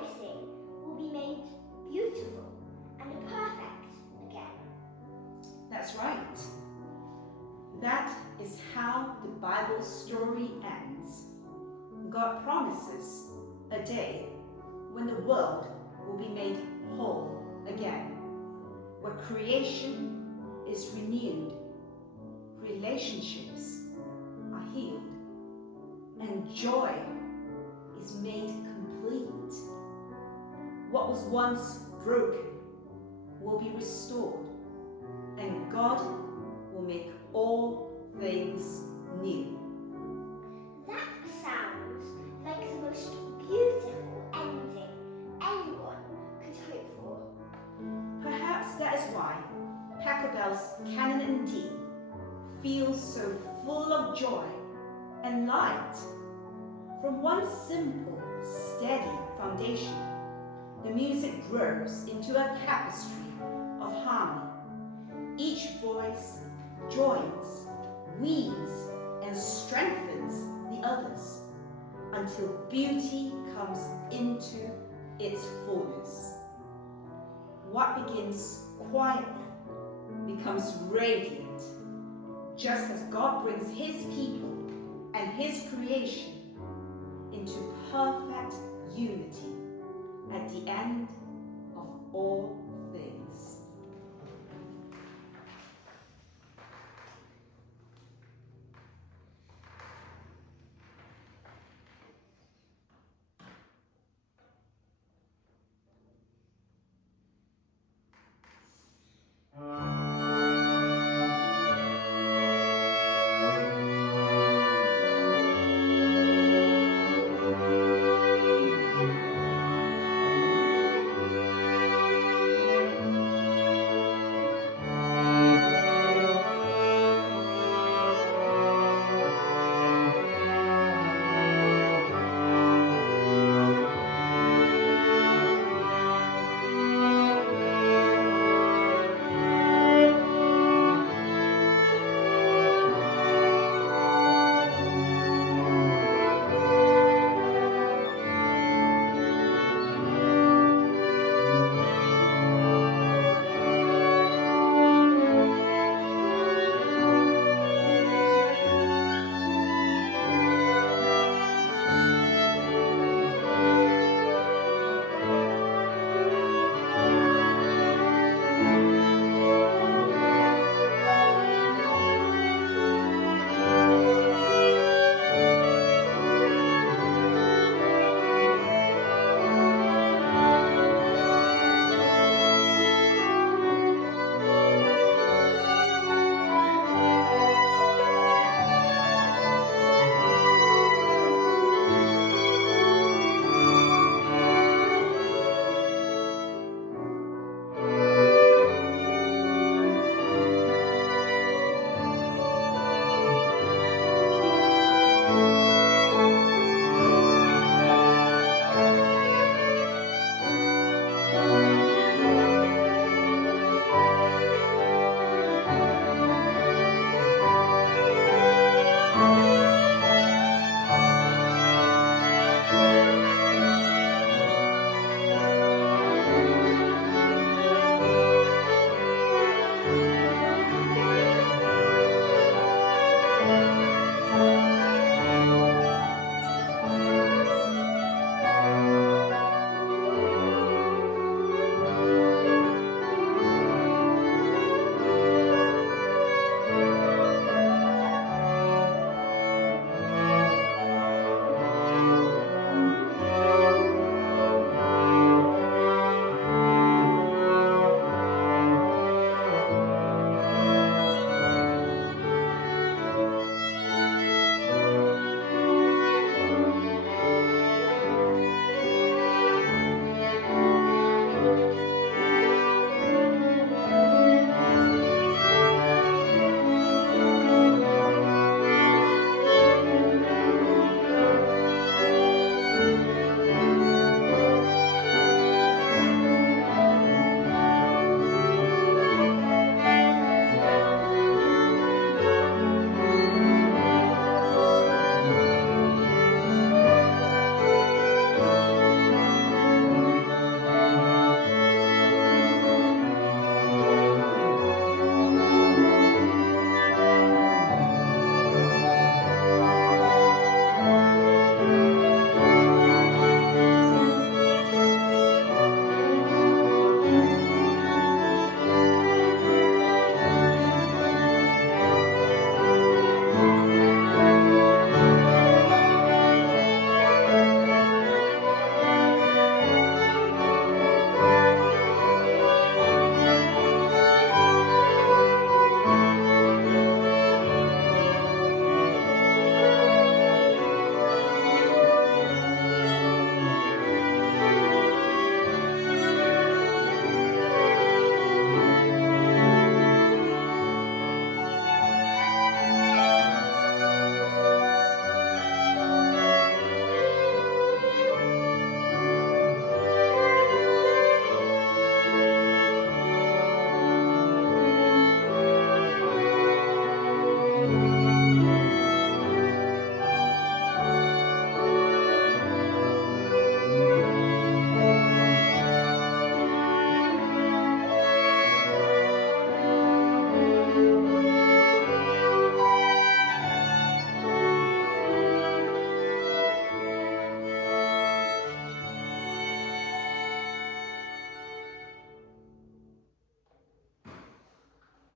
everything will be made beautiful and perfect again. That's right. That is how the Bible story ends. God promises a day when the world will be made whole again, where creation is renewed, relationships are healed, and joy is made complete. What was once broken will be restored, and God will make all things new. That sounds like the most beautiful ending anyone could hope for. Perhaps that is why Pachelbel's Canon in D feels so full of joy and light. From one simple, steady foundation, the music grows into a tapestry of harmony. Each voice joins, weaves, and strengthens the others until beauty comes into its fullness. What begins quietly becomes radiant, just as God brings His people and His creation into perfect unity at the end of all